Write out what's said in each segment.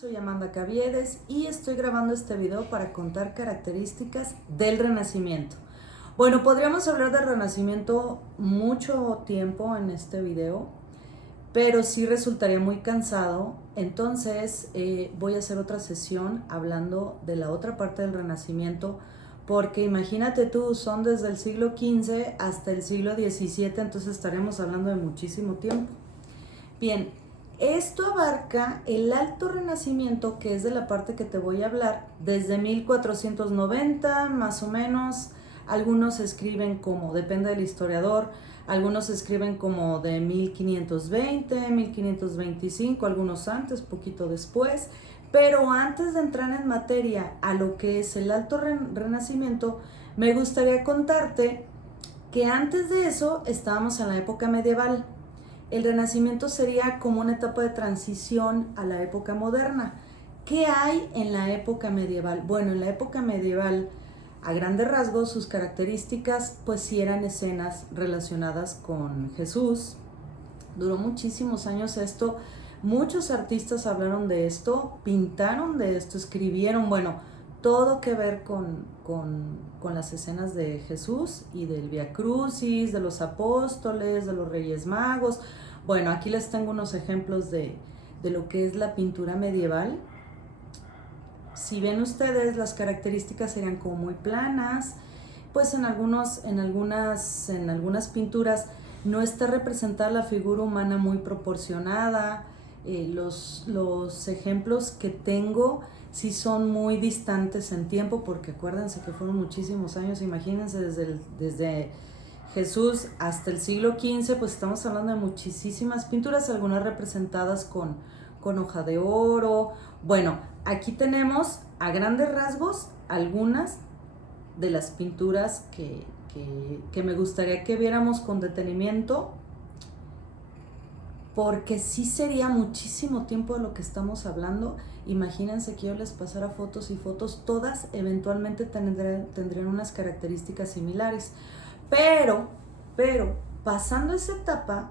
Soy Amanda Caviedes y estoy grabando este video para contar características del Renacimiento. Bueno, podríamos hablar del Renacimiento mucho tiempo en este video, pero sí resultaría muy cansado. Entonces voy a hacer otra sesión hablando de la otra parte del Renacimiento, porque imagínate tú, son desde el siglo XV hasta el siglo XVII, entonces estaremos hablando de muchísimo tiempo. Bien, esto abarca el Alto Renacimiento, que es de la parte que te voy a hablar, desde 1490 más o menos. Algunos escriben como, depende del historiador, algunos escriben como de 1520, 1525, algunos antes, poquito después. Pero antes de entrar en materia a lo que es el Alto Renacimiento, me gustaría contarte que antes de eso estábamos en la época medieval. El Renacimiento sería como una etapa de transición a la época moderna. ¿Qué hay en la época medieval? Bueno, en la época medieval, a grandes rasgos, sus características, pues sí eran escenas relacionadas con Jesús. Duró muchísimos años esto. Muchos artistas hablaron de esto, pintaron de esto, escribieron, bueno, todo que ver con las escenas de Jesús y del Vía Crucis, de los apóstoles, de los Reyes Magos. Bueno, aquí les tengo unos ejemplos de lo que es la pintura medieval. Si ven ustedes, las características serían como muy planas, pues en algunas pinturas no está representada la figura humana muy proporcionada. Los ejemplos que tengo sí son muy distantes en tiempo, porque acuérdense que fueron muchísimos años. Imagínense, desde Jesús hasta el siglo XV, pues estamos hablando de muchísimas pinturas, algunas representadas con hoja de oro. Bueno, aquí tenemos a grandes rasgos algunas de las pinturas que me gustaría que viéramos con detenimiento, porque sí sería muchísimo tiempo de lo que estamos hablando. Imagínense que yo les pasara fotos y fotos, todas eventualmente tendrían unas características similares. Pero, pasando esa etapa,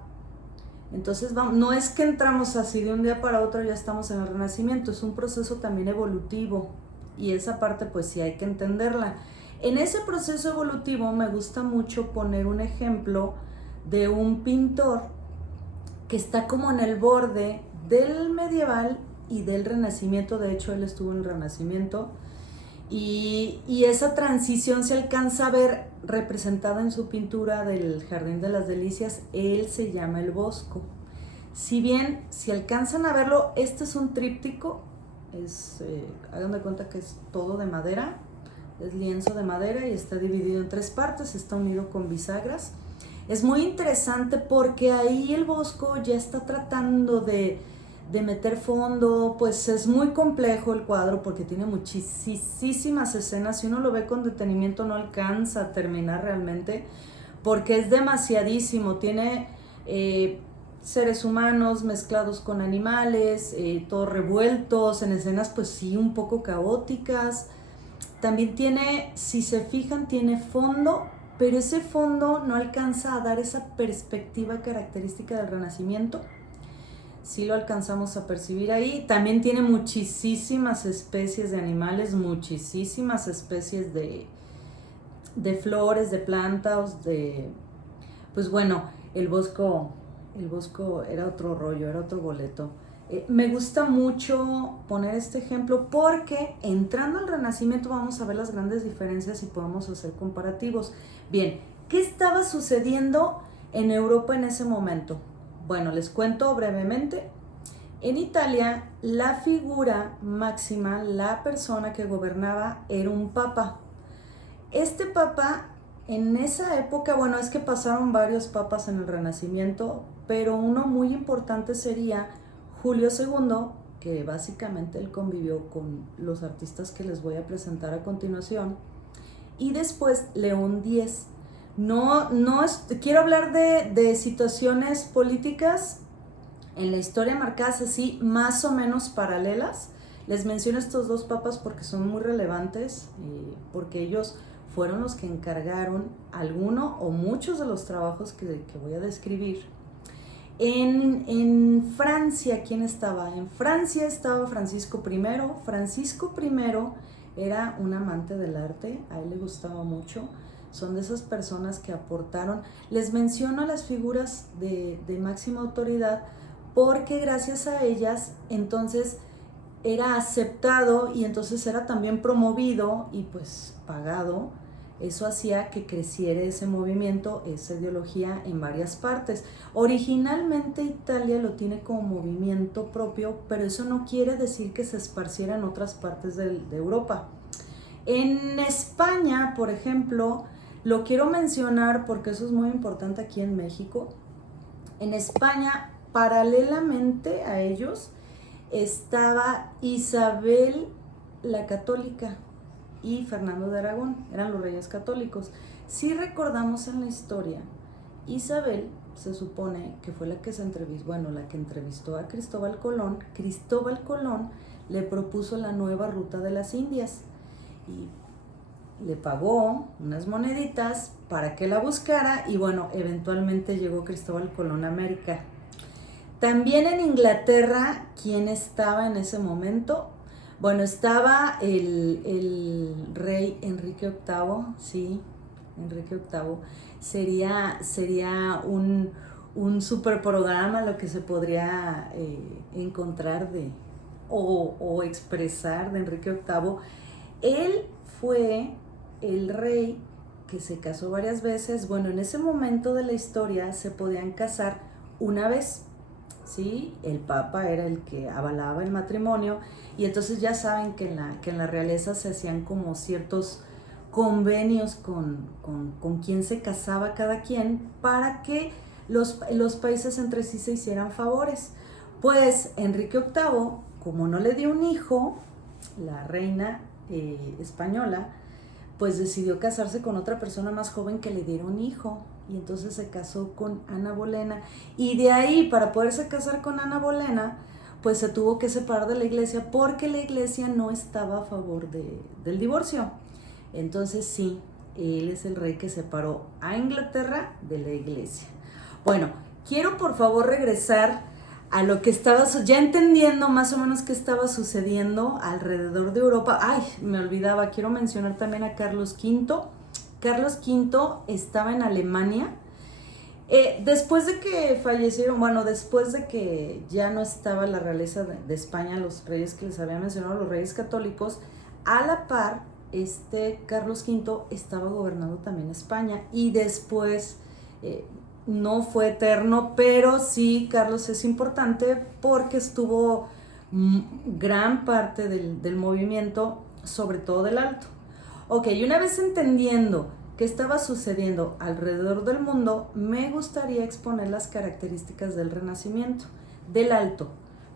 entonces no es que entramos así de un día para otro, ya estamos en el Renacimiento, es un proceso también evolutivo, y esa parte pues sí hay que entenderla. En ese proceso evolutivo me gusta mucho poner un ejemplo de un pintor que está como en el borde del medieval y del Renacimiento. De hecho, él estuvo en el Renacimiento, y esa transición se alcanza a ver representada en su pintura del Jardín de las Delicias. Él se llama El Bosco. Si bien, si alcanzan a verlo, este es un tríptico, hagan de cuenta que es todo de madera, es lienzo de madera y está dividido en tres partes, está unido con bisagras. Es muy interesante porque ahí el Bosco ya está tratando de meter fondo. Pues es muy complejo el cuadro porque tiene muchísimas escenas. Si uno lo ve con detenimiento no alcanza a terminar realmente, porque es demasiadísimo. Tiene seres humanos mezclados con animales, todos revueltos en escenas pues sí un poco caóticas. También tiene, si se fijan, tiene fondo, pero ese fondo no alcanza a dar esa perspectiva característica del Renacimiento. Sí lo alcanzamos a percibir ahí. También tiene muchísimas especies de animales, muchísimas especies de flores, de plantas, pues bueno, el Bosco era otro rollo, era otro boleto. Me gusta mucho poner este ejemplo porque entrando al Renacimiento vamos a ver las grandes diferencias y podemos hacer comparativos. Bien, ¿qué estaba sucediendo en Europa en ese momento? Bueno, les cuento brevemente. En Italia, la figura máxima, la persona que gobernaba, era un papa. Este papa, en esa época, bueno, es que pasaron varios papas en el Renacimiento, pero uno muy importante sería Julio II, que básicamente él convivió con los artistas que les voy a presentar a continuación, y después León X. Quiero hablar de situaciones políticas en la historia marcadas así, más o menos paralelas. Les menciono estos dos papas porque son muy relevantes, porque ellos fueron los que encargaron alguno o muchos de los trabajos que voy a describir. En Francia, ¿quién estaba? En Francia estaba Francisco I. Francisco I era un amante del arte, a él le gustaba mucho. Son de esas personas que aportaron. Les menciono a las figuras de máxima autoridad porque gracias a ellas entonces era aceptado y entonces era también promovido y pues pagado. Eso hacía que creciera ese movimiento, esa ideología en varias partes. Originalmente Italia lo tiene como movimiento propio, pero eso no quiere decir que se esparciera en otras partes de Europa. En España, por ejemplo, lo quiero mencionar porque eso es muy importante aquí en México. En España, paralelamente a ellos, estaba Isabel la Católica y Fernando de Aragón, eran los reyes católicos. Si recordamos en la historia, Isabel se supone que fue la que la que entrevistó a Cristóbal Colón. Cristóbal Colón le propuso la nueva ruta de las Indias y le pagó unas moneditas para que la buscara y bueno, eventualmente llegó Cristóbal Colón a América. También en Inglaterra, ¿quién estaba en ese momento? Bueno, estaba el rey Enrique VIII, sí, Enrique VIII. Sería un super programa lo que se podría encontrar o expresar de Enrique VIII. Él fue el rey que se casó varias veces. Bueno, en ese momento de la historia se podían casar una vez. ¿Sí? El Papa era el que avalaba el matrimonio y entonces ya saben que en la realeza se hacían como ciertos convenios con quien se casaba cada quien para que los países entre sí se hicieran favores. Pues Enrique VIII, como no le dio un hijo, la reina española, pues decidió casarse con otra persona más joven que le diera un hijo. Y entonces se casó con Ana Bolena. Y de ahí, para poderse casar con Ana Bolena, pues se tuvo que separar de la iglesia porque la iglesia no estaba a favor del divorcio. Entonces sí, él es el rey que separó a Inglaterra de la iglesia. Bueno, quiero por favor regresar a lo que estaba, ya entendiendo más o menos qué estaba sucediendo alrededor de Europa. Ay, me olvidaba, quiero mencionar también a Carlos V. Carlos V estaba en Alemania. Después de que fallecieron, bueno, después de que ya no estaba la realeza de España, los reyes que les había mencionado, los reyes católicos, a la par, Carlos V estaba gobernando también España y después no fue eterno, pero sí, Carlos es importante porque estuvo gran parte del movimiento, sobre todo del Alto. Ok, y una vez entendiendo qué estaba sucediendo alrededor del mundo, me gustaría exponer las características del Renacimiento, del Alto,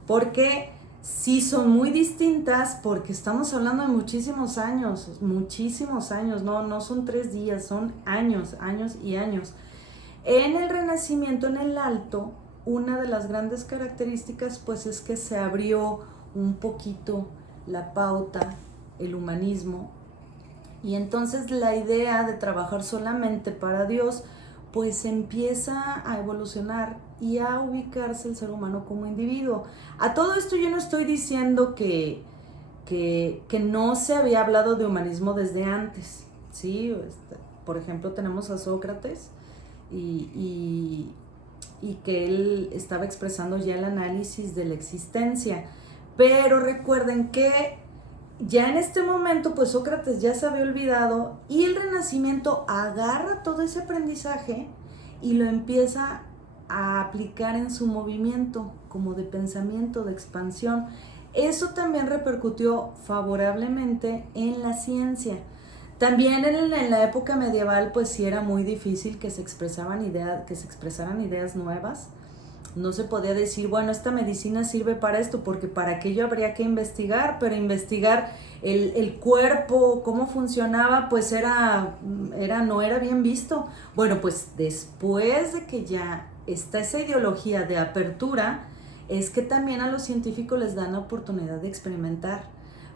porque sí son muy distintas, porque estamos hablando de muchísimos años, no son 3 días, son años y años. En el Renacimiento, en el Alto, una de las grandes características pues es que se abrió un poquito la pauta, el humanismo, y entonces la idea de trabajar solamente para Dios pues empieza a evolucionar y a ubicarse el ser humano como individuo. A todo esto yo no estoy diciendo que no se había hablado de humanismo desde antes, ¿sí? Por ejemplo, tenemos a Sócrates y que él estaba expresando ya el análisis de la existencia. Pero recuerden que ya en este momento, pues Sócrates ya se había olvidado y el Renacimiento agarra todo ese aprendizaje y lo empieza a aplicar en su movimiento como de pensamiento, de expansión. Eso también repercutió favorablemente en la ciencia. También en la época medieval, pues sí era muy difícil que se expresaran ideas nuevas. No se podía decir, bueno, esta medicina sirve para esto, porque para aquello habría que investigar, pero investigar el cuerpo, cómo funcionaba, pues no era bien visto. Bueno, pues después de que ya está esa ideología de apertura, es que también a los científicos les dan la oportunidad de experimentar.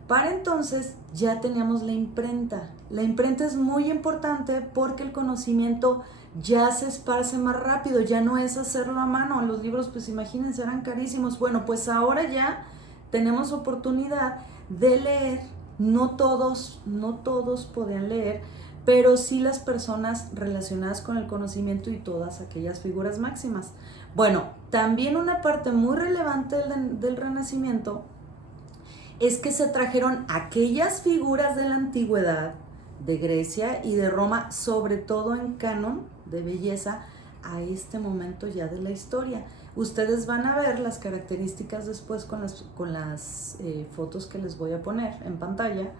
Para entonces ya teníamos la imprenta. La imprenta es muy importante porque el conocimiento ya se esparce más rápido, ya no es hacerlo a mano. Los libros, pues imagínense, eran carísimos. Bueno, pues ahora ya tenemos oportunidad de leer. No todos podían leer, pero sí las personas relacionadas con el conocimiento y todas aquellas figuras máximas. Bueno, también una parte muy relevante del Renacimiento es que se trajeron aquellas figuras de la antigüedad, de Grecia y de Roma, sobre todo en canon de belleza, a este momento ya de la historia. Ustedes van a ver las características después con las fotos que les voy a poner en pantalla,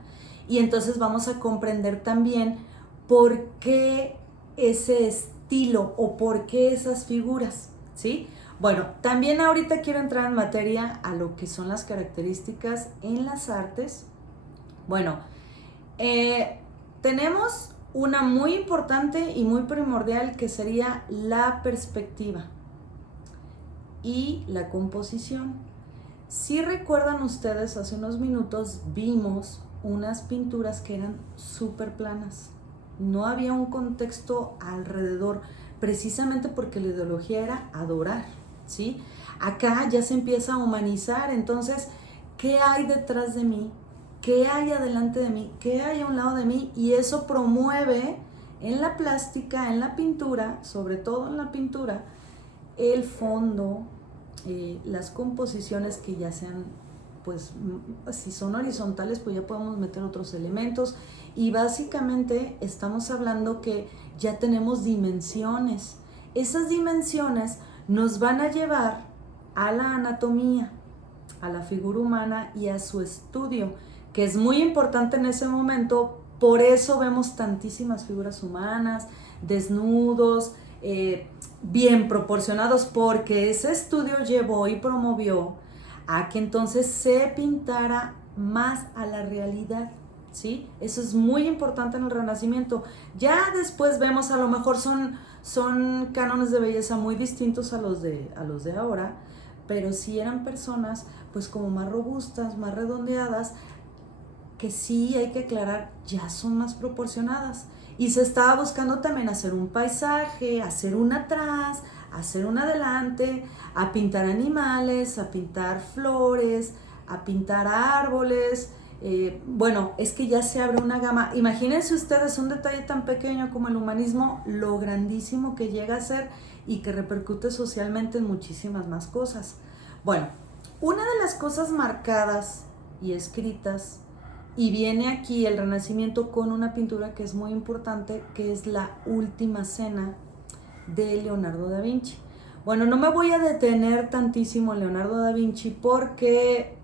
y entonces vamos a comprender también por qué ese estilo o por qué esas figuras, ¿sí? Bueno, también ahorita quiero entrar en materia a lo que son las características en las artes. Bueno, tenemos una muy importante y muy primordial, que sería la perspectiva y la composición. Si recuerdan ustedes, hace unos minutos vimos unas pinturas que eran súper planas. No había un contexto alrededor, precisamente porque la ideología era adorar, ¿sí? Acá ya se empieza a humanizar. Entonces, ¿qué hay detrás de mí? ¿Qué hay adelante de mí? ¿Qué hay a un lado de mí? Y eso promueve en la plástica, en la pintura, sobre todo en la pintura, el fondo, las composiciones que ya sean, pues si son horizontales, pues ya podemos meter otros elementos, y básicamente estamos hablando que ya tenemos dimensiones. Esas dimensiones nos van a llevar a la anatomía, a la figura humana y a su estudio, que es muy importante en ese momento. Por eso vemos tantísimas figuras humanas, desnudos, bien proporcionados, porque ese estudio llevó y promovió a que entonces se pintara más a la realidad, ¿sí? Eso es muy importante en el Renacimiento. Ya después vemos, a lo mejor son cánones de belleza muy distintos a los de ahora, pero sí eran personas pues como más robustas, más redondeadas, que sí hay que aclarar, ya son más proporcionadas. Y se estaba buscando también hacer un paisaje, hacer un atrás, hacer un adelante, a pintar animales, a pintar flores, a pintar árboles. Bueno, es que ya se abre una gama. Imagínense ustedes un detalle tan pequeño como el humanismo, lo grandísimo que llega a ser y que repercute socialmente en muchísimas más cosas. Bueno, una de las cosas marcadas y escritas, y viene aquí el Renacimiento con una pintura que es muy importante, que es la Última Cena de Leonardo da Vinci. Bueno, no me voy a detener tantísimo en Leonardo da Vinci porque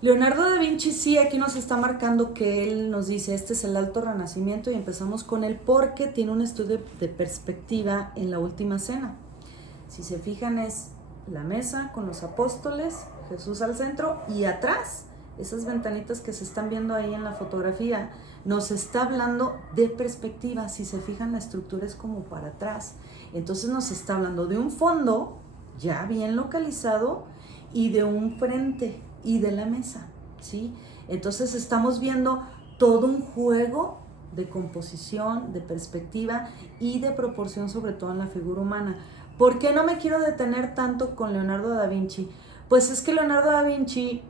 Leonardo da Vinci sí aquí nos está marcando que él nos dice, este es el Alto Renacimiento, y empezamos con él porque tiene un estudio de perspectiva en la Última Cena. Si se fijan, es la mesa con los apóstoles, Jesús al centro, y atrás, esas ventanitas que se están viendo ahí en la fotografía, nos está hablando de perspectiva. Si se fijan, la estructura es como para atrás. Entonces nos está hablando de un fondo ya bien localizado y de un frente y de la mesa, ¿sí? Entonces estamos viendo todo un juego de composición, de perspectiva y de proporción, sobre todo en la figura humana. ¿Por qué no me quiero detener tanto con Leonardo da Vinci? Pues es que Leonardo da Vinci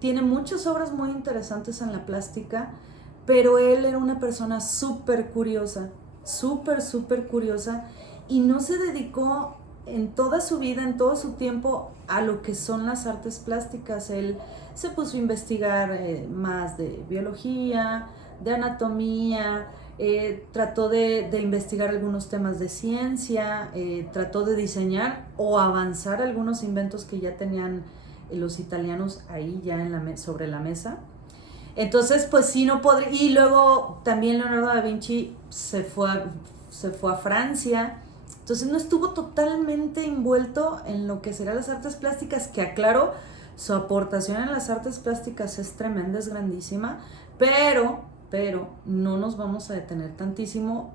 tiene muchas obras muy interesantes en la plástica, pero él era una persona súper curiosa, súper curiosa, y no se dedicó en toda su vida, en todo su tiempo, a lo que son las artes plásticas. Él se puso a investigar más de biología, de anatomía, trató de investigar algunos temas de ciencia, trató de diseñar o avanzar algunos inventos que ya tenían los italianos ahí ya sobre la mesa. Entonces, pues sí, no podría. Y luego también Leonardo da Vinci se fue a Francia. Entonces no estuvo totalmente envuelto en lo que serán las artes plásticas, que aclaro, su aportación en las artes plásticas es tremenda, es grandísima, pero no nos vamos a detener tantísimo.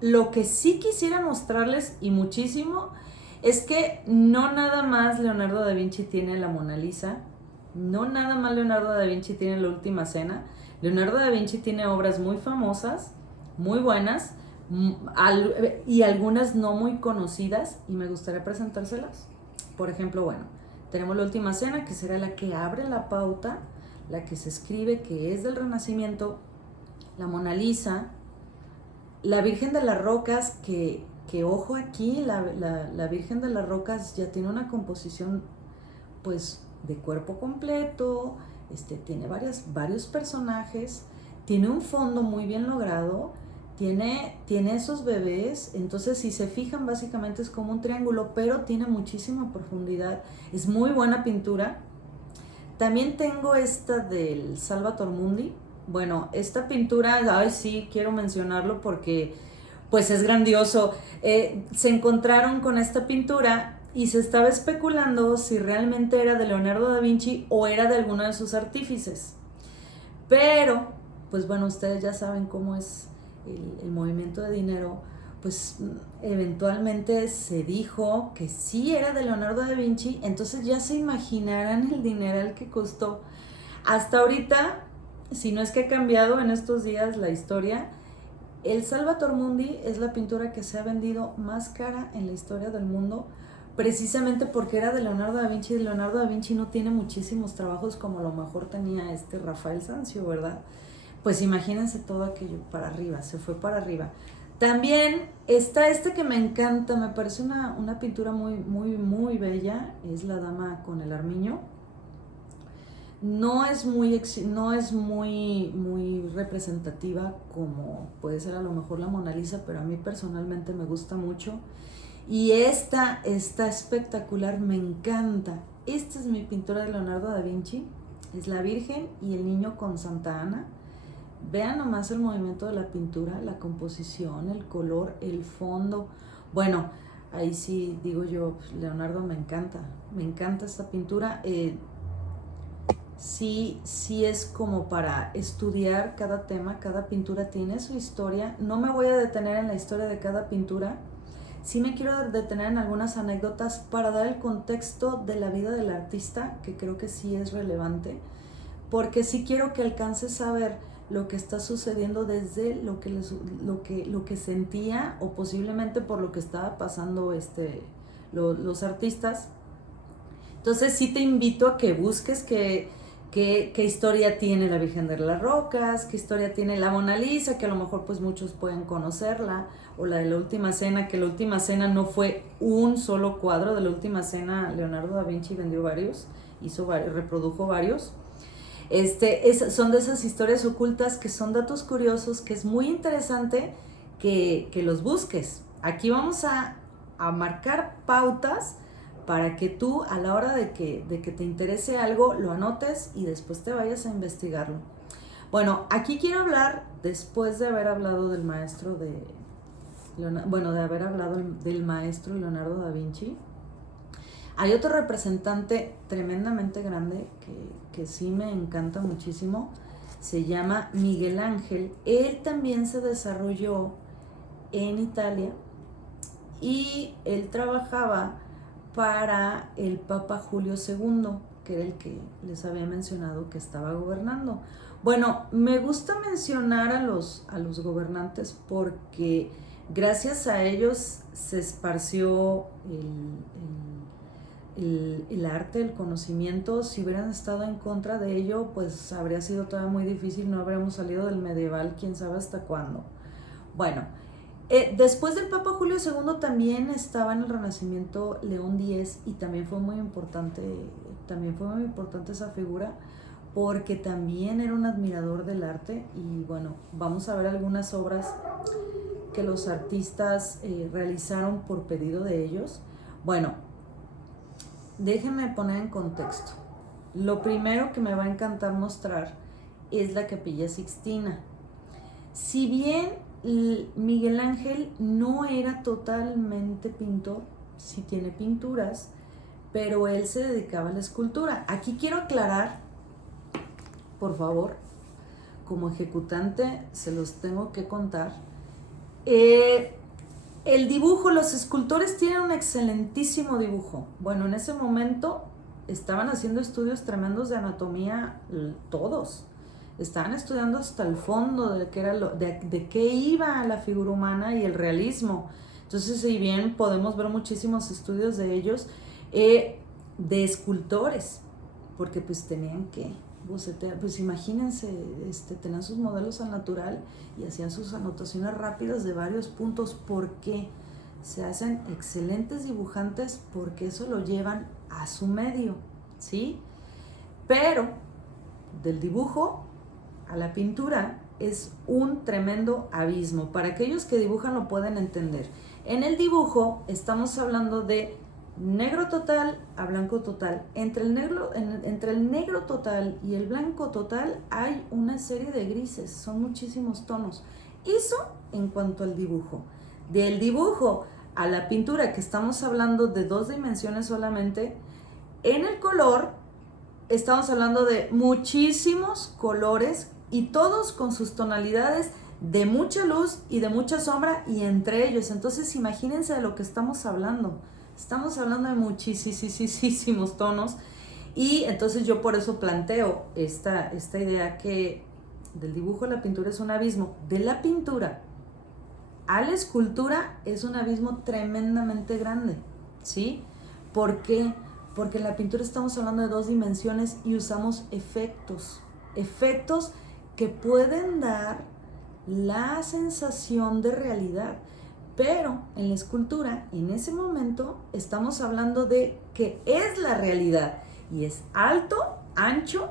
Lo que sí quisiera mostrarles, y muchísimo, es que no nada más Leonardo da Vinci tiene la Mona Lisa, no nada más Leonardo da Vinci tiene la Última Cena, Leonardo da Vinci tiene obras muy famosas, muy buenas, y algunas no muy conocidas, y me gustaría presentárselas. Por ejemplo, bueno, tenemos La Última Cena, que será la que abre la pauta, la que se escribe, que es del Renacimiento, la Mona Lisa, la Virgen de las Rocas, que ojo aquí, la Virgen de las Rocas ya tiene una composición pues de cuerpo completo, tiene varios personajes, tiene un fondo muy bien logrado, tiene esos bebés, entonces si se fijan básicamente es como un triángulo, pero tiene muchísima profundidad, es muy buena pintura. También tengo esta del Salvator Mundi. Bueno, esta pintura, ay sí, quiero mencionarlo porque pues es grandioso. Se encontraron con esta pintura y se estaba especulando si realmente era de Leonardo da Vinci o era de alguno de sus artífices. Pero, pues bueno, ustedes ya saben cómo es el movimiento de dinero, pues eventualmente se dijo que sí era de Leonardo da Vinci, entonces ya se imaginarán el dineral que costó. Hasta ahorita, si no es que ha cambiado en estos días la historia, el Salvator Mundi es la pintura que se ha vendido más cara en la historia del mundo, precisamente porque era de Leonardo da Vinci, y Leonardo da Vinci no tiene muchísimos trabajos como a lo mejor tenía Rafael Sanzio, ¿verdad? Pues imagínense todo aquello para arriba, se fue para arriba. También está que me encanta, me parece una pintura muy bella, es La Dama con el Armiño. No es muy representativa como puede ser a lo mejor la Mona Lisa, pero a mí personalmente me gusta mucho. Y esta está espectacular, me encanta. Esta es mi pintura de Leonardo da Vinci, es la Virgen y el Niño con Santa Ana. Vean nomás el movimiento de la pintura, la composición, el color, el fondo. Bueno, ahí sí digo yo, Leonardo me encanta esta pintura. Sí es como para estudiar cada tema, cada pintura tiene su historia. No me voy a detener en la historia de cada pintura, sí me quiero detener en algunas anécdotas para dar el contexto de la vida del artista, que creo que sí es relevante, porque sí quiero que alcances a ver lo que está sucediendo desde lo que sentía o posiblemente por lo que estaba pasando los artistas. Entonces sí te invito a que busques qué historia tiene la Virgen de las Rocas, qué historia tiene la Mona Lisa, que a lo mejor pues muchos pueden conocerla, o la de La Última Cena, que La Última Cena no fue un solo cuadro. De La Última Cena Leonardo da Vinci vendió varios, reprodujo varios. Son de esas historias ocultas que son datos curiosos, que es muy interesante que los busques. Aquí vamos a marcar pautas para que tú a la hora de que te interese algo lo anotes y después te vayas a investigarlo. Bueno, aquí quiero hablar, después de haber hablado del maestro de haber hablado del maestro Leonardo da Vinci, hay otro representante tremendamente grande que sí me encanta muchísimo, se llama Miguel Ángel. Él también se desarrolló en Italia y él trabajaba para el Papa Julio II, que era el que les había mencionado que estaba gobernando. Bueno, me gusta mencionar a los gobernantes porque gracias a ellos se esparció el arte, el conocimiento. Si hubieran estado en contra de ello, pues habría sido todavía muy difícil, no habríamos salido del medieval, quién sabe hasta cuándo. Bueno, después del Papa Julio II también estaba en el Renacimiento León X, y también fue muy importante esa figura, porque también era un admirador del arte. Y bueno, vamos a ver algunas obras que los artistas realizaron por pedido de ellos. Bueno, déjenme poner en contexto. Lo primero que me va a encantar mostrar es la Capilla Sixtina. Si bien Miguel Ángel no era totalmente pintor, sí tiene pinturas, pero él se dedicaba a la escultura. Aquí quiero aclarar, por favor, como ejecutante se los tengo que contar. El dibujo, los escultores tienen un excelentísimo dibujo. Bueno, en ese momento estaban haciendo estudios tremendos de anatomía todos. estaban estudiando hasta el fondo de qué era de qué iba la figura humana y el realismo. Entonces, si bien podemos ver muchísimos estudios de ellos, de escultores, porque pues tenían que bocetear, pues imagínense, tenían sus modelos al natural y hacían sus anotaciones rápidas de varios puntos. ¿Por qué? Se hacen excelentes dibujantes porque eso lo llevan a su medio, ¿sí? Pero del dibujo a la pintura es un tremendo abismo. Para aquellos que dibujan lo pueden entender. En el dibujo estamos hablando de negro total a blanco total. Entre el negro total y el blanco total hay una serie de grises, son muchísimos tonos. Eso en cuanto al dibujo. Del dibujo a la pintura, que estamos hablando de 2 dimensiones solamente, en el color estamos hablando de muchísimos colores y todos con sus tonalidades de mucha luz y de mucha sombra y entre ellos. Entonces imagínense de lo que estamos hablando. Estamos hablando de muchísimos tonos y entonces yo por eso planteo esta idea que del dibujo a la pintura es un abismo. De la pintura a la escultura es un abismo tremendamente grande, ¿sí? ¿Por qué? Porque en la pintura estamos hablando de 2 dimensiones y usamos efectos que pueden dar la sensación de realidad. Pero en la escultura, en ese momento, estamos hablando de que es la realidad y es alto, ancho,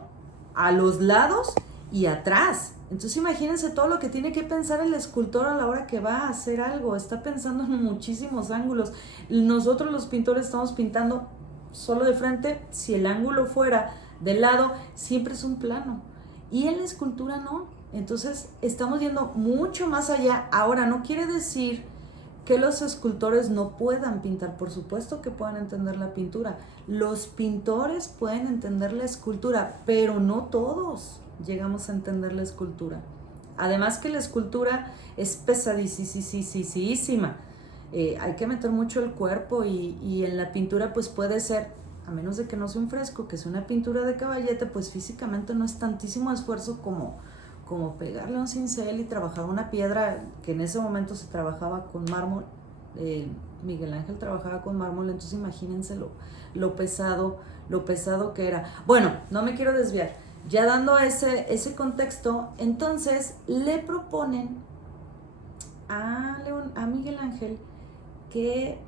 a los lados y atrás. Entonces imagínense todo lo que tiene que pensar el escultor a la hora que va a hacer algo. Está pensando en muchísimos ángulos. Nosotros los pintores estamos pintando solo de frente. Si el ángulo fuera de lado, siempre es un plano. Y en la escultura no. Entonces estamos yendo mucho más allá. Ahora, no quiere decir que los escultores no puedan pintar. Por supuesto que puedan entender la pintura. Los pintores pueden entender la escultura, pero no todos llegamos a entender la escultura. Además que la escultura es pesadísima. Hay que meter mucho el cuerpo y en la pintura pues puede ser, a menos de que no sea un fresco, que sea una pintura de caballete, pues físicamente no es tantísimo esfuerzo como pegarle un cincel y trabajar una piedra, que en ese momento se trabajaba con mármol. Miguel Ángel trabajaba con mármol, entonces imagínense lo pesado que era. Bueno, no me quiero desviar. Ya dando ese contexto, entonces le proponen a Miguel Ángel que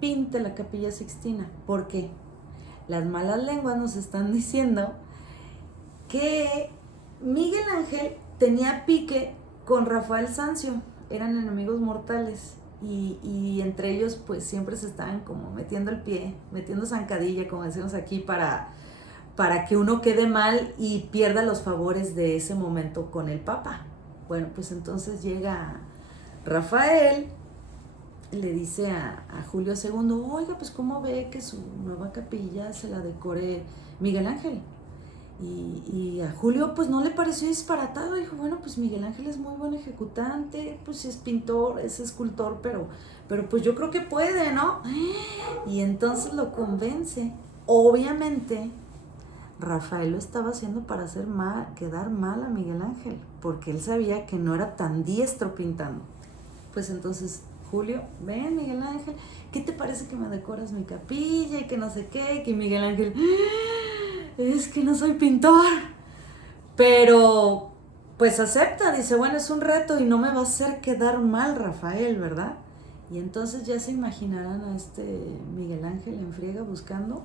pinte la Capilla Sixtina. ¿Por qué? Las malas lenguas nos están diciendo que Miguel Ángel tenía pique con Rafael Sanzio, eran enemigos mortales y entre ellos pues siempre se estaban como metiendo el pie, metiendo zancadilla, como decimos aquí, para que uno quede mal y pierda los favores de ese momento con el Papa. Bueno, pues entonces llega Rafael, le dice a Julio II, oiga, pues ¿cómo ve que su nueva capilla se la decore Miguel Ángel? Y a Julio pues no le pareció disparatado, dijo, bueno, pues Miguel Ángel es muy buen ejecutante, pues es pintor, es escultor, pero pues yo creo que puede, ¿no? Y entonces lo convence. Obviamente Rafael lo estaba haciendo para hacer quedar mal a Miguel Ángel, porque él sabía que no era tan diestro pintando. Pues entonces, Julio, ven Miguel Ángel, ¿qué te parece que me decoras mi capilla y que no sé qué? Que Miguel Ángel, es que no soy pintor. Pero pues acepta, dice, bueno, es un reto y no me va a hacer quedar mal Rafael, ¿verdad? Y entonces ya se imaginarán a Miguel Ángel en friega buscando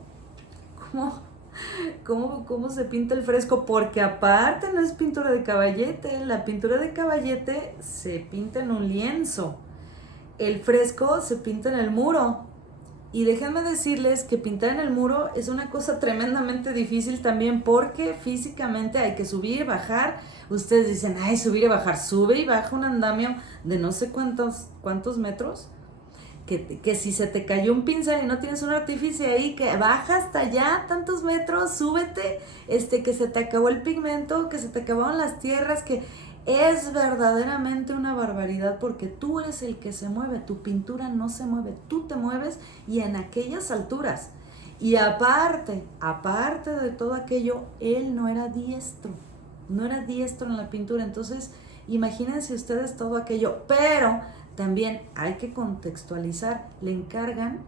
cómo se pinta el fresco, porque aparte no es pintura de caballete, la pintura de caballete se pinta en un lienzo, el fresco se pinta en el muro. Y déjenme decirles que pintar en el muro es una cosa tremendamente difícil también, porque físicamente hay que subir y bajar. Ustedes dicen, ay, subir y bajar, sube y baja un andamio de no sé cuántos metros, que si se te cayó un pincel y no tienes un artífice ahí, que baja hasta allá tantos metros, súbete, que se te acabó el pigmento, que se te acabaron las tierras, que es verdaderamente una barbaridad, porque tú eres el que se mueve, tu pintura no se mueve, tú te mueves y en aquellas alturas. Y aparte de todo aquello, él no era diestro. no era diestro en la pintura. Entonces, imagínense ustedes todo aquello, pero también hay que contextualizar, le encargan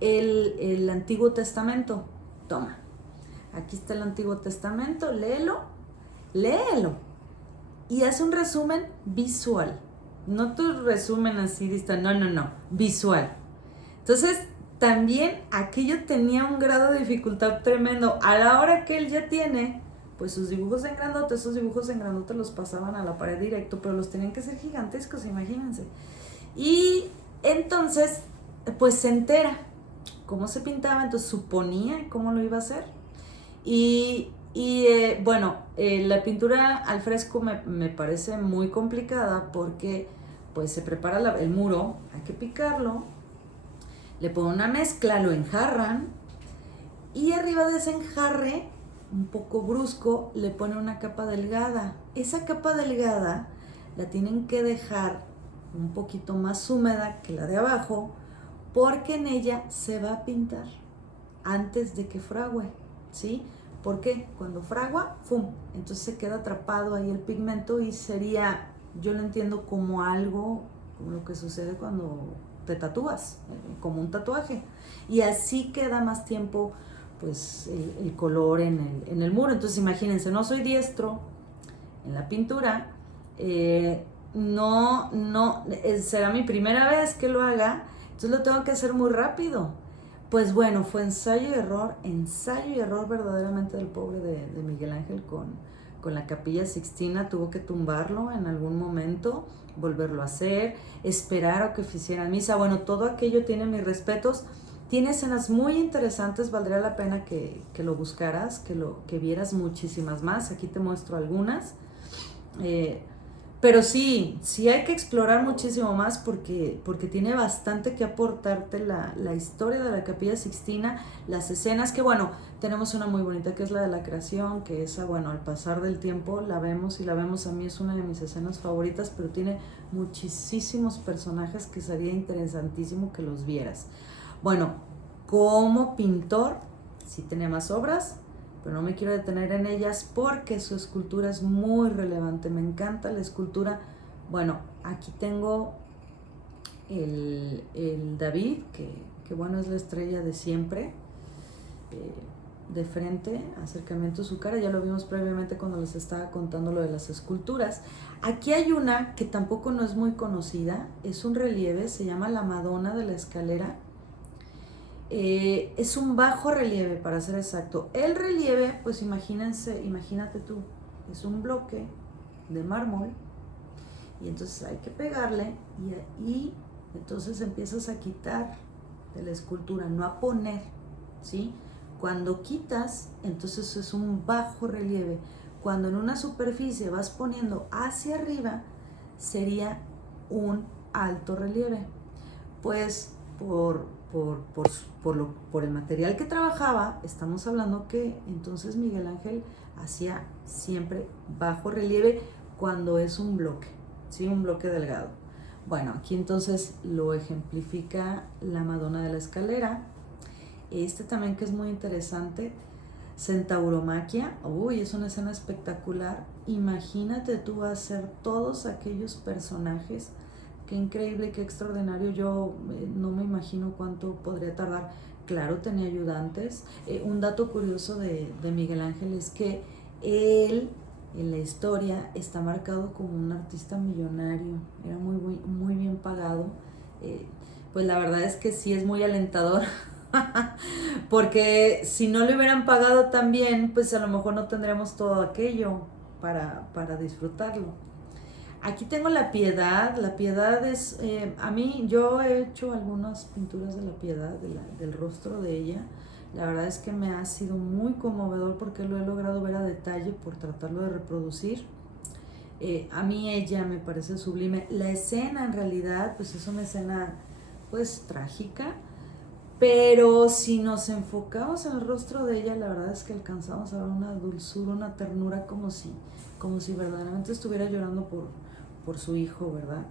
el Antiguo Testamento. Toma, aquí está el Antiguo Testamento, léelo, léelo. Y hace un resumen visual. No tu resumen así distant, no, visual. Entonces, también aquello tenía un grado de dificultad tremendo. A la hora que él ya tiene, pues sus dibujos en grandote, esos dibujos en grandote los pasaban a la pared directo, pero los tenían que ser gigantescos, imagínense. Y entonces, pues se entera cómo se pintaba, entonces suponía cómo lo iba a hacer. Bueno, la pintura al fresco me parece muy complicada porque pues se prepara el muro, hay que picarlo, le ponen una mezcla, lo enjarran y arriba de ese enjarre, un poco brusco, le ponen una capa delgada. Esa capa delgada la tienen que dejar un poquito más húmeda que la de abajo porque en ella se va a pintar antes de que frague, ¿sí? Porque cuando fragua, ¡fum! Entonces se queda atrapado ahí el pigmento y sería, yo lo entiendo como algo, como lo que sucede cuando te tatúas, como un tatuaje. Y así queda más tiempo, pues, el color en el muro. Entonces imagínense, no soy diestro en la pintura, será mi primera vez que lo haga, entonces lo tengo que hacer muy rápido. Pues bueno, fue ensayo y error verdaderamente del pobre de Miguel Ángel con la Capilla Sixtina. Tuvo que tumbarlo en algún momento, volverlo a hacer, esperar a que hicieran misa. Bueno, todo aquello tiene mis respetos. Tiene escenas muy interesantes, valdría la pena que lo buscaras, que vieras muchísimas más. Aquí te muestro algunas. Pero sí hay que explorar muchísimo más porque tiene bastante que aportarte la historia de la Capilla Sixtina, las escenas, que bueno, tenemos una muy bonita que es la de la creación, que esa, bueno, al pasar del tiempo la vemos, a mí es una de mis escenas favoritas, pero tiene muchísimos personajes que sería interesantísimo que los vieras. Bueno, como pintor, sí tiene más obras, pero no me quiero detener en ellas porque su escultura es muy relevante. Me encanta la escultura. Bueno, aquí tengo el David, que bueno, es la estrella de siempre. De frente, acercamiento a su cara, ya lo vimos previamente cuando les estaba contando lo de las esculturas. Aquí hay una que tampoco no es muy conocida, es un relieve, se llama la Madonna de la Escalera. Es un bajo relieve, para ser exacto. El relieve, pues imagínate tú, es un bloque de mármol y entonces hay que pegarle y entonces empiezas a quitar de la escultura, no a poner, ¿sí? Cuando quitas, entonces es un bajo relieve. Cuando en una superficie vas poniendo hacia arriba, sería un alto relieve. Pues por el material que trabajaba, estamos hablando que entonces Miguel Ángel hacía siempre bajo relieve cuando es un bloque, ¿sí? Un bloque delgado. Bueno, aquí entonces lo ejemplifica la Madonna de la Escalera. Este también que es muy interesante, Centauromaquia. Uy, es una escena espectacular. Imagínate tú hacer todos aquellos personajes. Qué increíble, qué extraordinario. Yo no me imagino cuánto podría tardar. Claro, tenía ayudantes. Un dato curioso de Miguel Ángel es que él en la historia está marcado como un artista millonario. Era muy bien pagado. Pues la verdad es que sí es muy alentador. Porque si no le hubieran pagado tan bien, pues a lo mejor no tendríamos todo aquello para disfrutarlo. Aquí tengo la Piedad. La Piedad es, yo he hecho algunas pinturas de la Piedad, del rostro de ella. La verdad es que me ha sido muy conmovedor porque lo he logrado ver a detalle por tratarlo de reproducir. A mí ella me parece sublime. La escena en realidad, pues es una escena pues trágica, pero si nos enfocamos en el rostro de ella, la verdad es que alcanzamos a ver una dulzura, una ternura, como si verdaderamente estuviera llorando por su hijo, ¿verdad?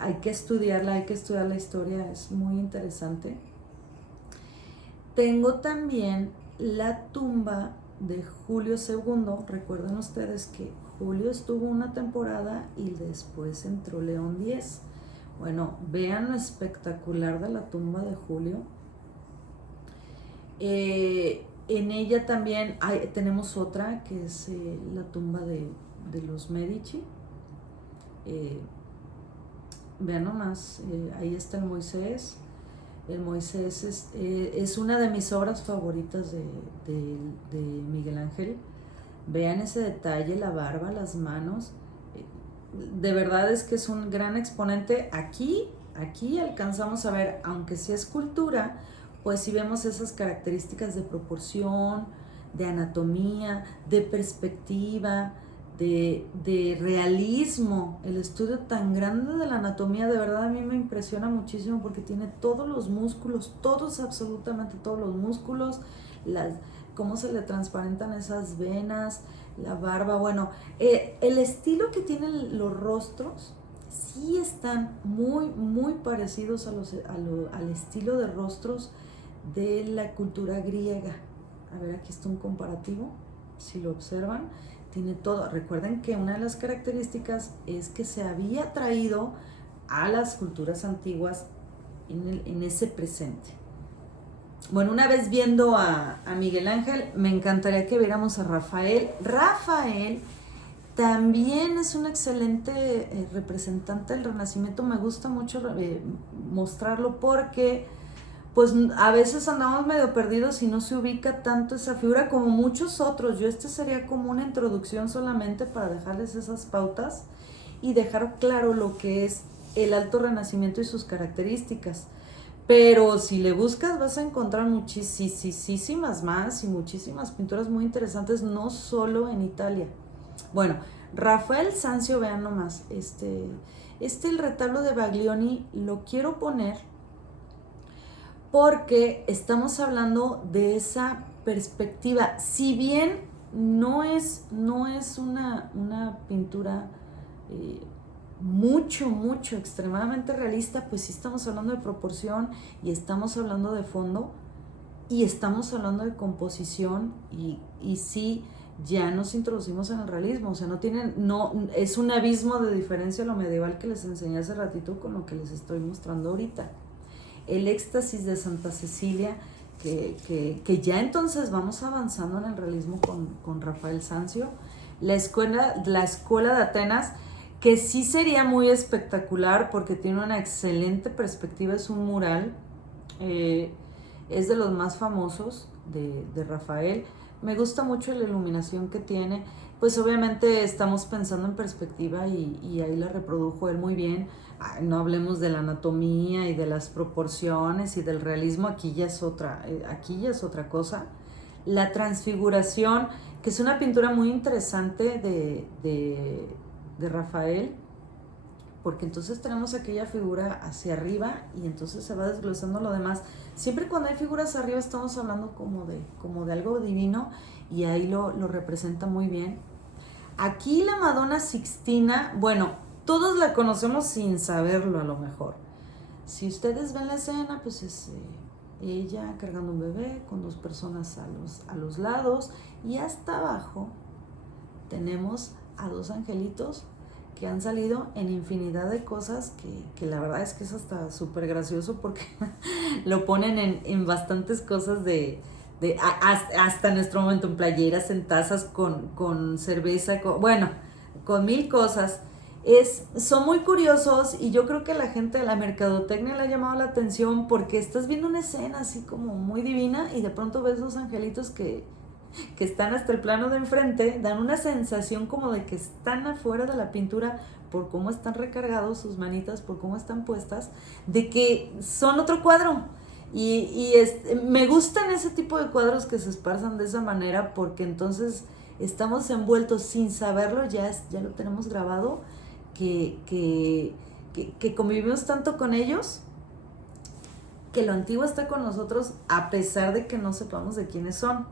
Hay que estudiar la historia, es muy interesante. Tengo también la tumba de Julio II. Recuerden ustedes que Julio estuvo una temporada y después entró León X. Bueno, vean lo espectacular de la tumba de Julio. En ella también tenemos otra que es la tumba de los Medici. Vean nomás, ahí está el Moisés. El Moisés es una de mis obras favoritas de Miguel Ángel. Vean ese detalle, la barba, las manos. De verdad es que es un gran exponente. Aquí alcanzamos a ver, aunque sea escultura, pues sí vemos esas características de proporción, de anatomía, de perspectiva, de realismo. El estudio tan grande de la anatomía, de verdad a mí me impresiona muchísimo porque tiene todos los músculos, absolutamente todos los músculos, cómo se le transparentan esas venas, la barba. Bueno, el estilo que tienen los rostros sí están muy parecidos al estilo de rostros de la cultura griega. A ver, aquí está un comparativo, si lo observan, tiene todo. Recuerden que una de las características es que se había traído a las culturas antiguas en ese presente. Bueno, una vez viendo a Miguel Ángel, me encantaría que viéramos a Rafael. Rafael también es un excelente representante del Renacimiento. Me gusta mucho mostrarlo porque pues a veces andamos medio perdidos y no se ubica tanto esa figura como muchos otros. Sería como una introducción solamente para dejarles esas pautas y dejar claro lo que es el Alto Renacimiento y sus características. Pero si le buscas vas a encontrar muchísimas más y muchísimas pinturas muy interesantes, no solo en Italia. Bueno, Rafael Sanzio, vean nomás, el retablo de Baglioni lo quiero poner porque estamos hablando de esa perspectiva. Si bien no es una pintura mucho, extremadamente realista, pues sí estamos hablando de proporción y estamos hablando de fondo y estamos hablando de composición y sí, ya nos introducimos en el realismo. O sea, no es un abismo de diferencia lo medieval que les enseñé hace ratito con lo que les estoy mostrando ahorita. El éxtasis de Santa Cecilia, que ya entonces vamos avanzando en el realismo con Rafael Sanzio. La escuela de Atenas, que sí sería muy espectacular porque tiene una excelente perspectiva, es un mural, es de los más famosos de Rafael. Me gusta mucho la iluminación que tiene, pues obviamente estamos pensando en perspectiva y ahí la reprodujo él muy bien. No hablemos de la anatomía y de las proporciones y del realismo, aquí ya es otra cosa. La transfiguración, que es una pintura muy interesante de Rafael, porque entonces tenemos aquella figura hacia arriba y entonces se va desglosando lo demás. Siempre cuando hay figuras arriba estamos hablando como de algo divino y ahí lo representa muy bien. Aquí la Madonna Sixtina, bueno, todos la conocemos sin saberlo a lo mejor. Si ustedes ven la escena, pues es ella cargando un bebé con dos personas a los lados y hasta abajo tenemos a dos angelitos que han salido en infinidad de cosas que la verdad es que es hasta súper gracioso porque lo ponen en bastantes cosas hasta en nuestro momento en playeras, en tazas con cerveza, con mil cosas. Son muy curiosos y yo creo que a la gente de la mercadotecnia le ha llamado la atención porque estás viendo una escena así como muy divina y de pronto ves los angelitos que están hasta el plano de enfrente, dan una sensación como de que están afuera de la pintura por cómo están recargados sus manitas, por cómo están puestas, de que son otro cuadro. Me gustan ese tipo de cuadros que se esparzan de esa manera porque entonces estamos envueltos sin saberlo, ya lo tenemos grabado, que convivimos tanto con ellos que lo antiguo está con nosotros a pesar de que no sepamos de quiénes son.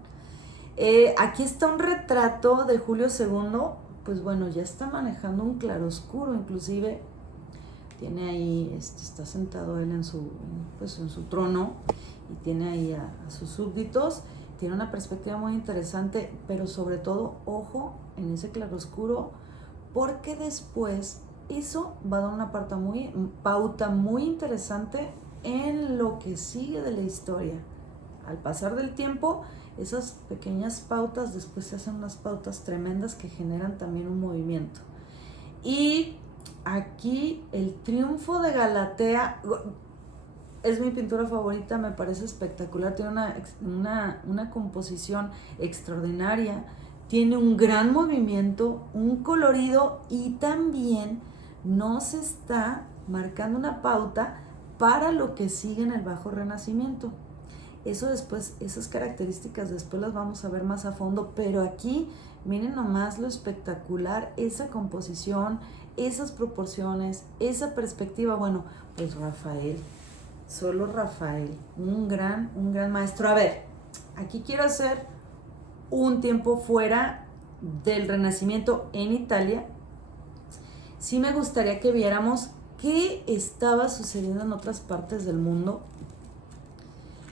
Aquí está un retrato de Julio II, pues bueno, ya está manejando un claroscuro, inclusive tiene ahí, está sentado él en su trono y tiene ahí a sus súbditos, tiene una perspectiva muy interesante, pero sobre todo, ojo en ese claroscuro, porque después eso va a dar una pauta muy interesante en lo que sigue de la historia. Al pasar del tiempo, esas pequeñas pautas después se hacen unas pautas tremendas que generan también un movimiento. Y aquí el triunfo de Galatea es mi pintura favorita, me parece espectacular, tiene una composición extraordinaria, tiene un gran movimiento, un colorido, y también nos está marcando una pauta para lo que sigue en el Bajo Renacimiento. Eso después, esas características después las vamos a ver más a fondo, pero aquí miren nomás lo espectacular, esa composición, esas proporciones, esa perspectiva. Bueno, pues Rafael, solo Rafael, un gran maestro. A ver, aquí quiero hacer un tiempo fuera del Renacimiento en Italia. Sí me gustaría que viéramos qué estaba sucediendo en otras partes del mundo.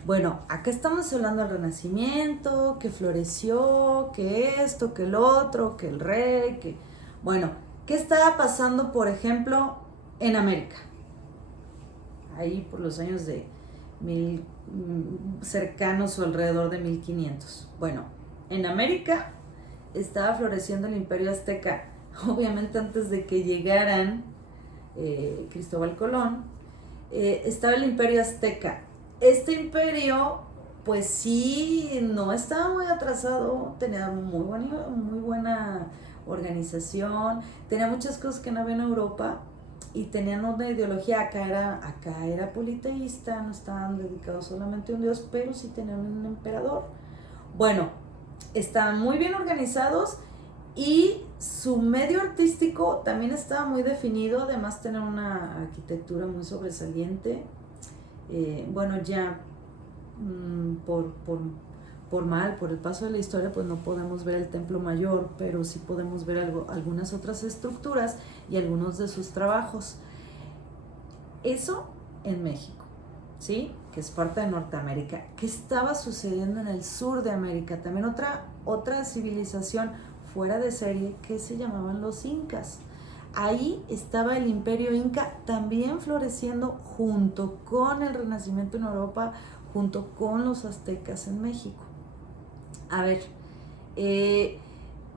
Bueno, acá estamos hablando del Renacimiento, que floreció, que esto, que el otro, que el rey, que... Bueno, ¿qué estaba pasando, por ejemplo, en América? Ahí por los años de cercanos o alrededor de 1500. Bueno, en América estaba floreciendo el Imperio Azteca, obviamente antes de que llegaran Cristóbal Colón. Estaba el Imperio Azteca. Este imperio, pues sí, no estaba muy atrasado, tenía muy buena organización, tenía muchas cosas que no había en Europa, y tenían una ideología. Acá era politeísta, no estaban dedicados solamente a un dios, pero sí tenían un emperador. Bueno, estaban muy bien organizados y su medio artístico también estaba muy definido, además tener una arquitectura muy sobresaliente. Bueno, ya por el paso de la historia, pues no podemos ver el Templo Mayor, pero sí podemos ver algunas otras estructuras y algunos de sus trabajos. Eso en México, ¿sí? Que es parte de Norteamérica. ¿Qué estaba sucediendo en el sur de América? También otra civilización fuera de serie que se llamaban los incas. Ahí estaba el Imperio Inca también floreciendo junto con el Renacimiento en Europa, junto con los aztecas en México. A ver,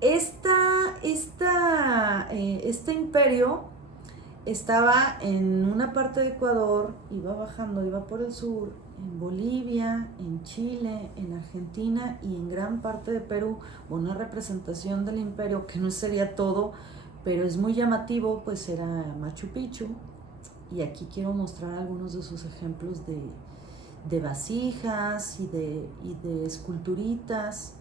este imperio estaba en una parte de Ecuador, iba bajando, iba por el sur, en Bolivia, en Chile, en Argentina y en gran parte de Perú. Una representación del imperio que no sería todo, pero es muy llamativo, pues era Machu Picchu. Y aquí quiero mostrar algunos de sus ejemplos de vasijas y de esculturitas.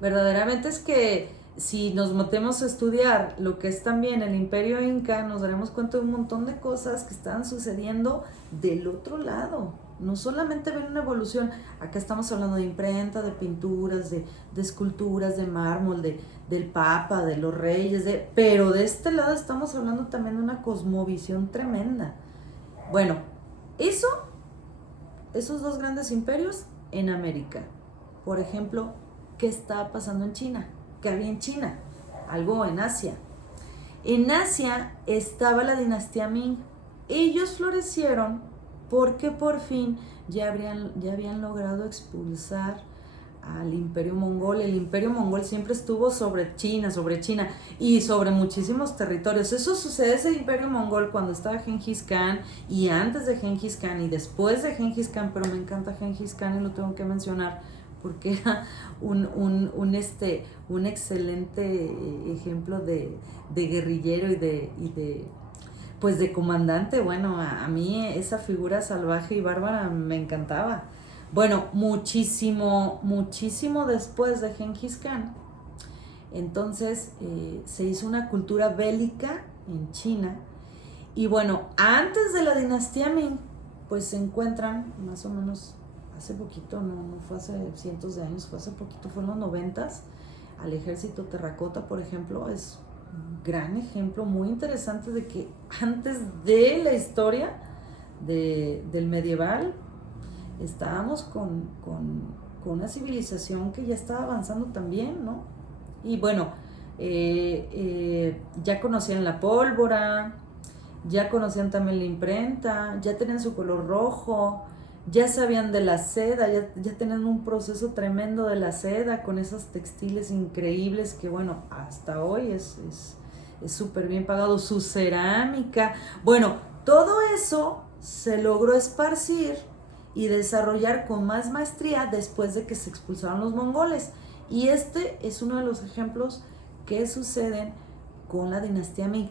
Verdaderamente es que si nos metemos a estudiar lo que es también el Imperio Inca, nos daremos cuenta de un montón de cosas que estaban sucediendo del otro lado. No solamente ver una evolución, acá estamos hablando de imprenta, de pinturas, de esculturas, de mármol, del Papa, de los reyes, pero de este lado estamos hablando también de una cosmovisión tremenda. Bueno, esos dos grandes imperios en América. Por ejemplo, ¿qué estaba pasando en China? ¿Qué había en China? Algo en Asia. En Asia estaba la dinastía Ming. Ellos florecieron porque por fin ya habían logrado expulsar al Imperio Mongol. El Imperio Mongol siempre estuvo sobre China y sobre muchísimos territorios. Eso sucede, ese Imperio Mongol, cuando estaba Gengis Khan, y antes de Gengis Khan y después de Gengis Khan, pero me encanta Gengis Khan y lo tengo que mencionar porque era un excelente ejemplo de guerrillero y de comandante. Bueno, a mí esa figura salvaje y bárbara me encantaba. Bueno, muchísimo después de Gengis Khan, entonces se hizo una cultura bélica en China. Y bueno, antes de la dinastía Ming, pues se encuentran más o menos hace poquito, no fue hace cientos de años, fue hace poquito, fue en los 90s, al ejército terracota, por ejemplo. Es un gran ejemplo muy interesante de que antes de la historia del medieval estábamos con con una civilización que ya estaba avanzando también, ¿no? Y bueno, ya conocían la pólvora, ya conocían también la imprenta, ya tenían su color rojo, ya sabían de la seda, ya tenían un proceso tremendo de la seda con esos textiles increíbles que, bueno, hasta hoy es súper bien pagado. Su cerámica, bueno, todo eso se logró esparcir y desarrollar con más maestría después de que se expulsaron los mongoles. Y este es uno de los ejemplos que suceden con la dinastía Ming,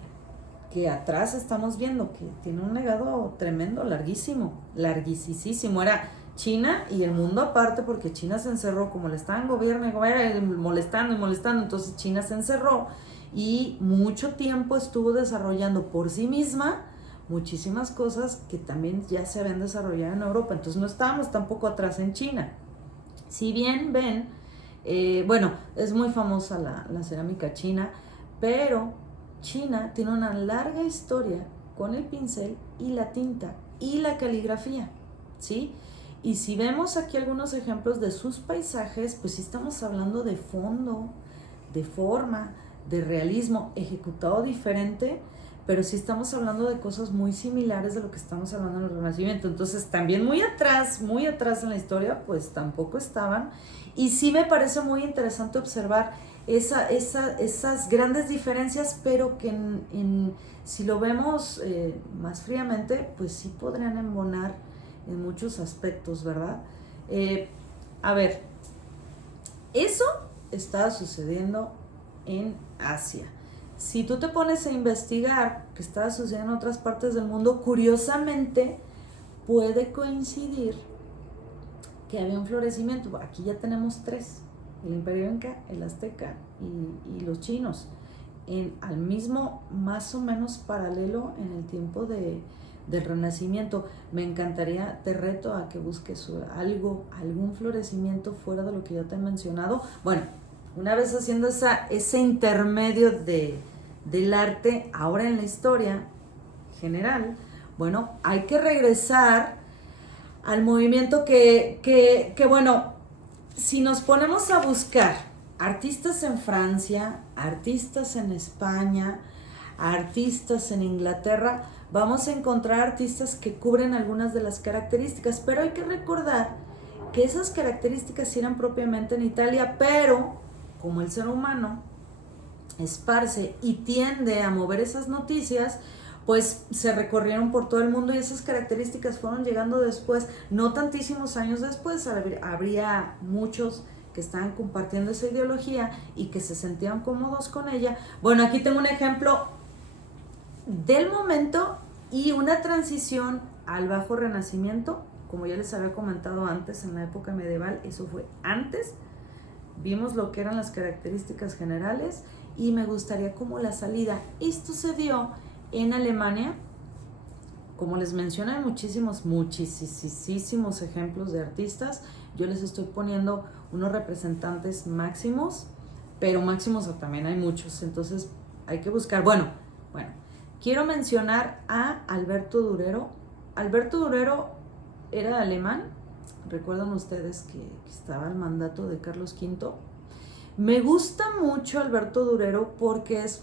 que atrás estamos viendo que tiene un legado tremendo, larguísimo, larguísimo. Era China y el mundo aparte, porque China se encerró, como le estaban gobierno molestando y molestando, entonces China se encerró y mucho tiempo estuvo desarrollando por sí misma muchísimas cosas que también ya se habían desarrollado en Europa, entonces no estábamos tampoco atrás en China. Si bien ven, bueno, es muy famosa la cerámica china, pero China tiene una larga historia con el pincel y la tinta y la caligrafía, ¿sí? Y si vemos aquí algunos ejemplos de sus paisajes, pues sí estamos hablando de fondo, de forma, de realismo, ejecutado diferente, pero sí estamos hablando de cosas muy similares de lo que estamos hablando en el Renacimiento. Entonces también muy atrás en la historia, pues tampoco estaban. Y sí me parece muy interesante observar esas grandes diferencias, pero que si lo vemos más fríamente, pues sí podrían embonar en muchos aspectos, ¿verdad? A ver, eso estaba sucediendo en Asia. Si tú te pones a investigar qué estaba sucediendo en otras partes del mundo, curiosamente puede coincidir que había un florecimiento. Aquí ya tenemos tres: el Imperio Inca, el Azteca y los chinos, al mismo, más o menos paralelo en el tiempo del Renacimiento. Me encantaría, te reto a que busques algún florecimiento fuera de lo que ya te he mencionado. Bueno, una vez haciendo ese intermedio del arte, ahora en la historia general, bueno, hay que regresar al movimiento que bueno, si nos ponemos a buscar artistas en Francia, artistas en España, artistas en Inglaterra, vamos a encontrar artistas que cubren algunas de las características, pero hay que recordar que esas características sí eran propiamente en Italia, pero como el ser humano esparce y tiende a mover esas noticias, pues se recorrieron por todo el mundo y esas características fueron llegando después, no tantísimos años después. Habría muchos que estaban compartiendo esa ideología y que se sentían cómodos con ella. Bueno, aquí tengo un ejemplo del momento y una transición al Bajo Renacimiento, como ya les había comentado antes, en la época medieval, eso fue antes. Vimos lo que eran las características generales y me gustaría como la salida. Esto se dio en Alemania. Como les mencioné, hay muchísimos ejemplos de artistas. Yo les estoy poniendo unos representantes máximos, pero máximos también hay muchos, entonces hay que buscar. Bueno, quiero mencionar a Alberto Durero. Alberto Durero era alemán. Recuerdan ustedes que estaba al mandato de Carlos V. Me gusta mucho Alberto Durero porque es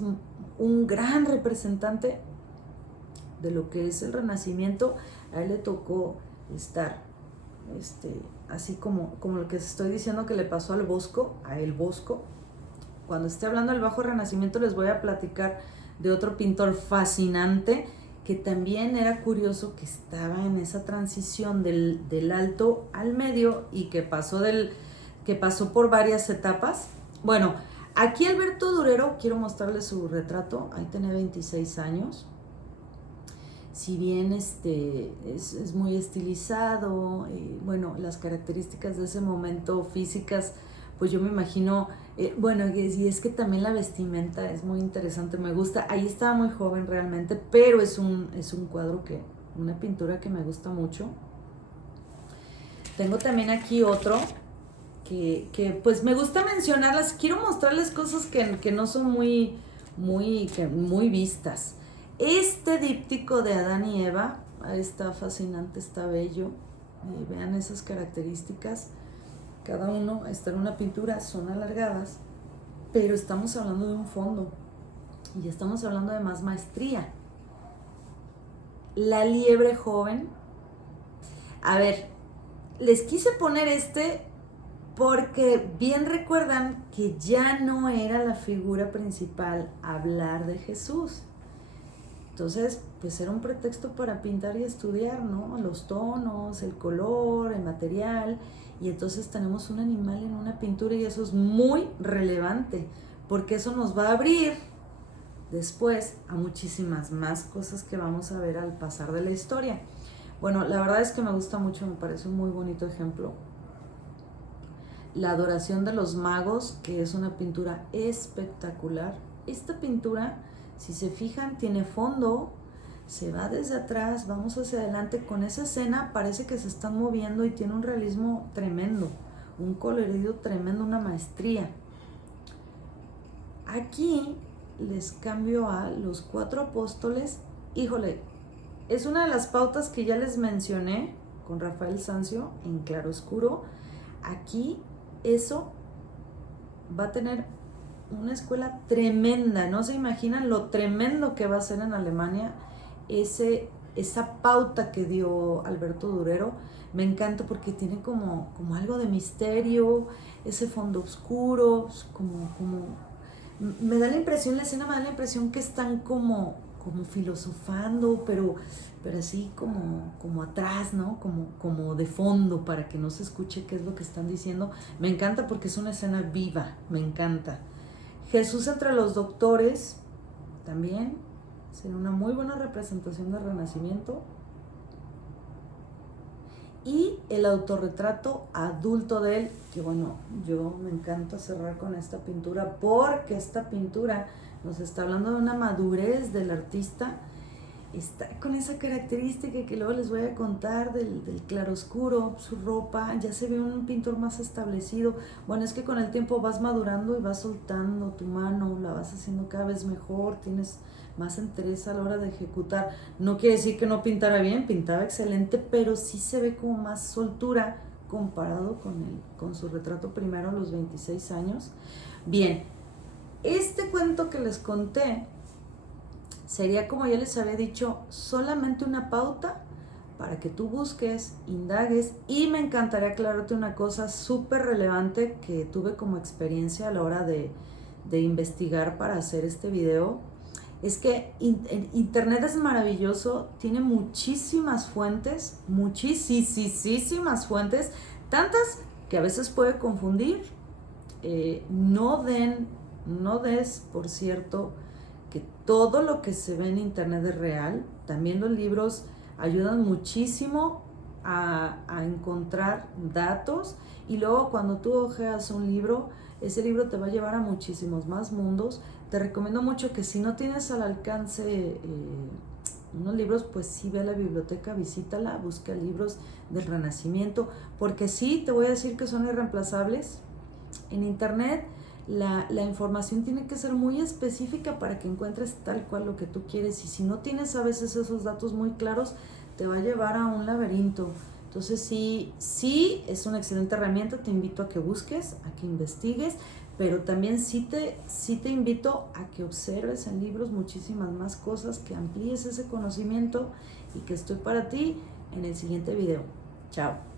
un gran representante de lo que es el Renacimiento. A él le tocó estar así como lo que estoy diciendo que le pasó al Bosco, a El Bosco. Cuando esté hablando del Bajo Renacimiento les voy a platicar de otro pintor fascinante que también era curioso, que estaba en esa transición del alto al medio y que pasó por varias etapas. Bueno, aquí Alberto Durero, quiero mostrarles su retrato. Ahí tenía 26 años. Si bien es muy estilizado, bueno, las características de ese momento físicas, pues yo me imagino, bueno, y es que también la vestimenta es muy interesante, me gusta. Ahí estaba muy joven realmente, pero es un cuadro una pintura que me gusta mucho. Tengo también aquí otro que pues me gusta mencionarlas. Quiero mostrarles cosas que no son muy vistas. Este díptico de Adán y Eva está fascinante, está bello. Vean esas características. cada uno está en una pintura, son alargadas, pero estamos hablando de un fondo y estamos hablando de más maestría. La liebre joven. A ver, les quise poner porque bien recuerdan que ya no era la figura principal hablar de Jesús. Entonces, pues era un pretexto para pintar y estudiar, ¿no? Los tonos, el color, el material. Y entonces tenemos un animal en una pintura y eso es muy relevante, porque eso nos va a abrir después a muchísimas más cosas que vamos a ver al pasar de la historia. Bueno, la verdad es que me gusta mucho, me parece un muy bonito ejemplo. La adoración de los magos, que es una pintura espectacular. Esta pintura, si se fijan, tiene fondo, se va desde atrás, vamos hacia adelante. Con esa escena parece que se están moviendo y tiene un realismo tremendo, un colorido tremendo, una maestría. Aquí les cambio a los 4 apóstoles. Híjole, es una de las pautas que ya les mencioné con Rafael Sanzio en claroscuro. Aquí eso va a tener una escuela tremenda. No se imaginan lo tremendo que va a ser en Alemania esa pauta que dio Alberto Durero. Me encanta porque tiene como algo de misterio, ese fondo oscuro, me da la impresión, la escena me da la impresión que están como filosofando, pero así como atrás, ¿no? Como de fondo, para que no se escuche qué es lo que están diciendo. Me encanta porque es una escena viva, me encanta. Jesús entre los doctores, también, sería una muy buena representación del Renacimiento. Y el autorretrato adulto de él, que bueno, yo me encanta cerrar con esta pintura, porque esta pintura nos está hablando de una madurez del artista, está con esa característica que luego les voy a contar del claroscuro, su ropa, ya se ve un pintor más establecido. Bueno, es que con el tiempo vas madurando y vas soltando tu mano, la vas haciendo cada vez mejor, tienes más interés a la hora de ejecutar. No quiere decir que no pintara bien, pintaba excelente, pero sí se ve como más soltura comparado con su retrato primero a los 26 años. Bien, este cuento que les conté sería, como ya les había dicho, solamente una pauta para que tú busques, indagues, y me encantaría aclararte una cosa súper relevante que tuve como experiencia a la hora de investigar para hacer este video. Es que Internet es maravilloso, tiene muchísimas fuentes, muchísimas fuentes, tantas que a veces puede confundir. No des, por cierto, que todo lo que se ve en Internet es real. También los libros ayudan muchísimo a encontrar datos, y luego cuando tú hojeas un libro, ese libro te va a llevar a muchísimos más mundos. Te recomiendo mucho que si no tienes al alcance unos libros, pues sí, ve a la biblioteca, visítala, busca libros del Renacimiento, porque sí, te voy a decir que son irreemplazables. En Internet la información tiene que ser muy específica para que encuentres tal cual lo que tú quieres, y si no tienes a veces esos datos muy claros, te va a llevar a un laberinto. Entonces sí es una excelente herramienta, te invito a que busques, a que investigues, pero también sí te invito a que observes en libros muchísimas más cosas, que amplíes ese conocimiento, y que estoy para ti en el siguiente video. Chao.